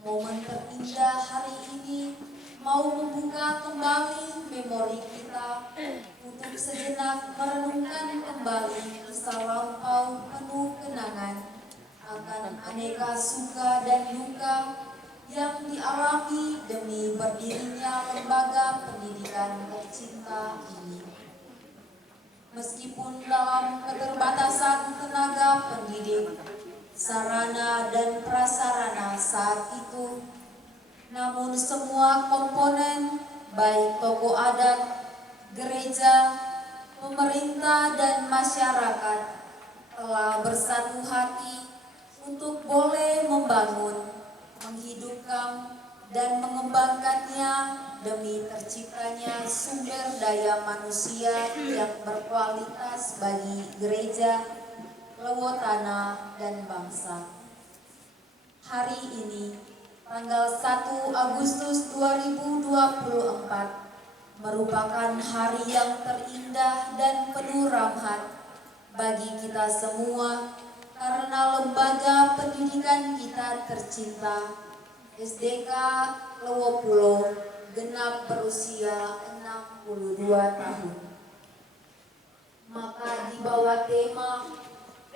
Momen terindah hari ini mau membuka kembali memori kita untuk sejenak merenungkan kembali kisah lampau penuh kenangan akan aneka suka dan duka yang dialami demi berdirinya lembaga pendidikan tercinta ini. Meskipun dalam keterbatasan tenaga pendidik, sarana dan prasarana saat itu, namun semua komponen, baik tokoh adat, gereja, pemerintah dan masyarakat telah bersatu hati untuk boleh membangun, menghidupkan, dan mengembangkannya demi terciptanya sumber daya manusia yang berkualitas bagi gereja, Lewotana, dan bangsa. Hari ini, tanggal 1 Agustus 2024, merupakan hari yang terindah dan penuh rahmat bagi kita semua karena lembaga pendidikan kita tercinta, SDK Lewopulo, genap berusia 62 tahun. Maka di bawah tema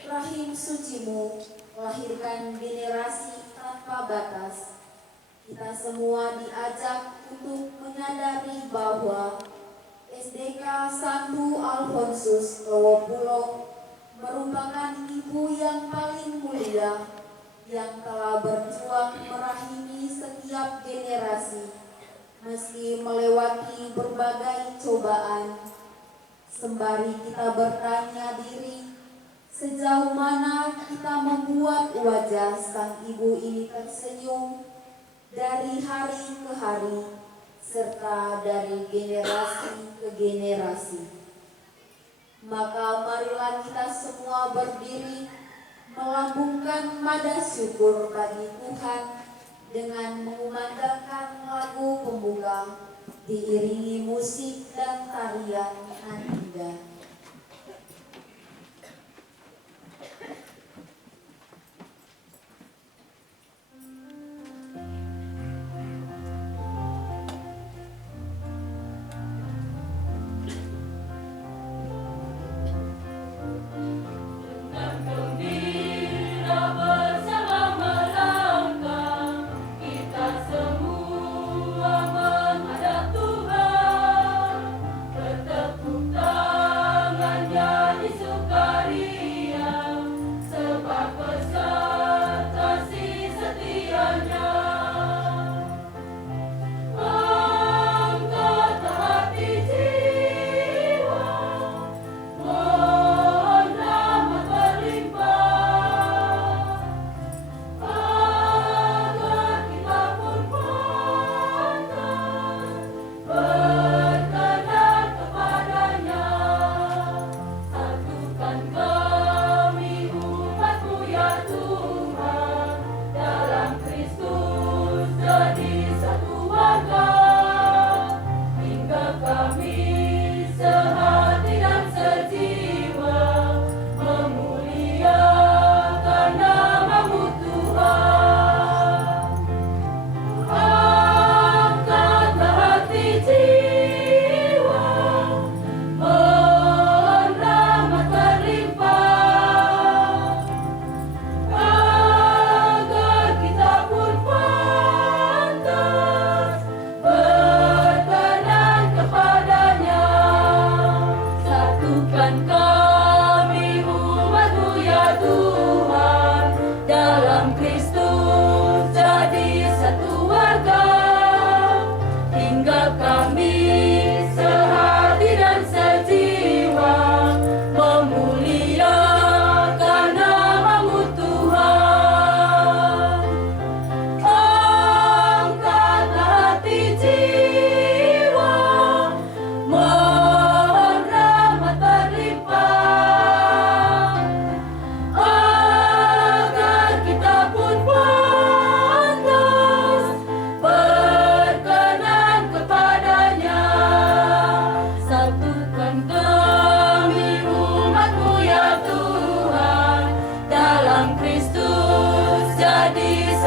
Rahim Sucimu, lahirkan generasi tanpa batas, kita semua diajak untuk menyadari bahwa SDK Sandu Alfonsus Lewopulo merupakan ibu yang paling mulia yang telah berjuang merahimi setiap generasi meski melewati berbagai cobaan. Sembari kita bertanya diri, sejauh mana kita membuat wajah sang ibu ini tersenyum dari hari ke hari, serta dari generasi ke generasi. Maka marilah kita semua berdiri, melambungkan nada syukur bagi Tuhan dengan mengumandangkan lagu pembuka diiringi musik dan tarian yang indah.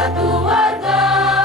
satu warga.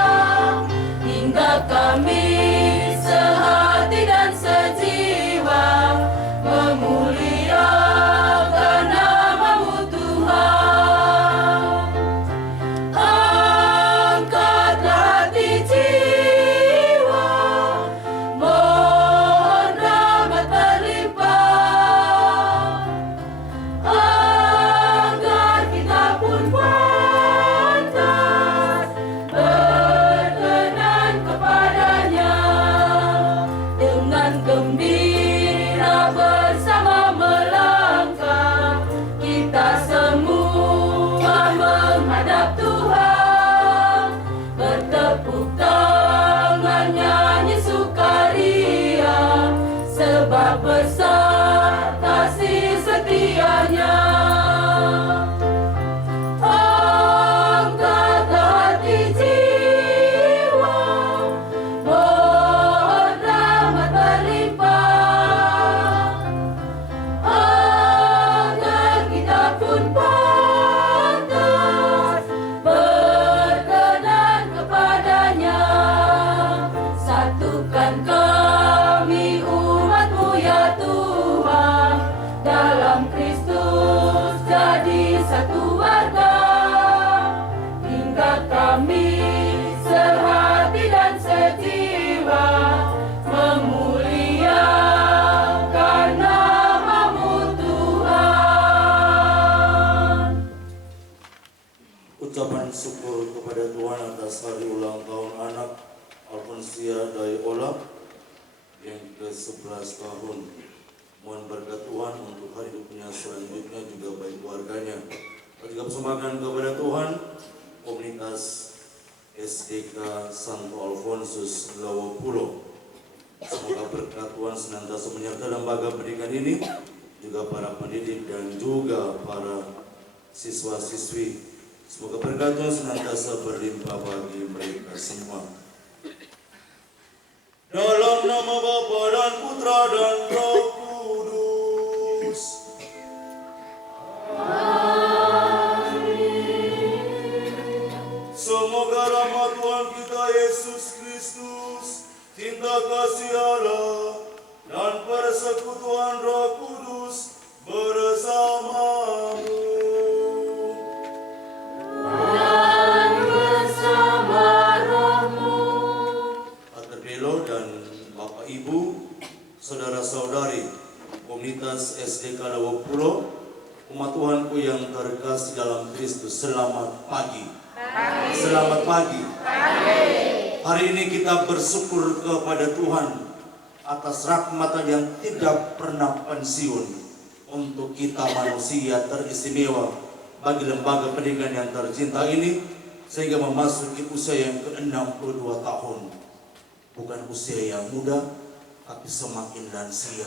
bersyukur kepada Tuhan atas hari ulang tahun anak Alfonsia Dayola yang ke-11 tahun. Mohon berkat Tuhan untuk hari hidupnya selanjutnya juga baik keluarganya. Kita juga persembahkan kepada Tuhan komunitas SDK Santo Alfonsus Lawopulo. Semoga berkat Tuhan senantiasa menyertai lembaga pendidikan ini, juga para pendidik dan juga para siswa-siswi. Semoga berkat Tuhan senantiasa berlimpah bagi mereka semua. Dalam nama Bapa dan Putra dan Roh Kudus. Semoga rahmat Tuhan kita Yesus Kristus, cinta kasih Allah, dan persekutuan Roh Kudus bersamamu. Dan bersama rohmu. Pater Belo dan Bapak Ibu, saudara-saudari komunitas SDK Lawopulo, umat Tuhanku yang terkasih dalam Kristus, selamat pagi. Selamat pagi. Hari ini kita bersyukur kepada Tuhan atas rahmat yang tidak pernah pensiun untuk kita manusia teristimewa bagi lembaga pendidikan yang tercinta ini, sehingga memasuki usia yang ke-62 tahun. Bukan usia yang muda, tapi semakin lansia.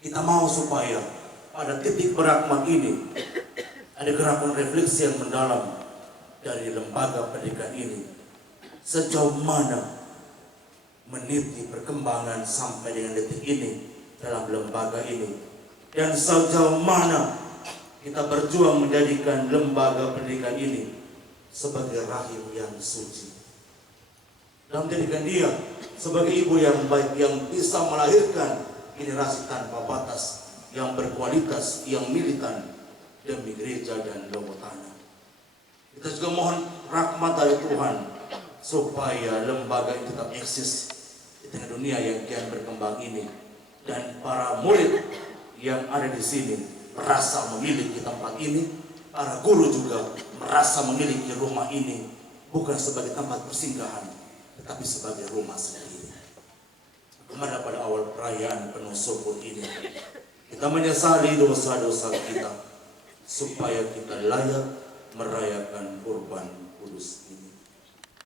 Kita mau supaya pada titik berahmat ini ada gerakan refleksi yang mendalam dari lembaga pendidikan ini. Sejauh mana meniti perkembangan sampai dengan detik ini dalam lembaga ini, dan sejauh mana kita berjuang menjadikan lembaga pendidikan ini sebagai rahim yang suci, dan menjadikan dia sebagai ibu yang baik yang bisa melahirkan generasi tanpa batas, yang berkualitas, yang militan demi gereja dan logo tanah. Kita juga mohon rahmat dari Tuhan supaya lembaga ini tetap eksis di tengah dunia yang kian berkembang ini, dan para murid yang ada di sini merasa memiliki tempat ini, para guru juga merasa memiliki rumah ini bukan sebagai tempat persinggahan, tetapi sebagai rumah sendiri. Kemana pada awal perayaan penuh syukur ini, kita menyesali dosa-dosa kita supaya kita layak merayakan kurban kudus ini.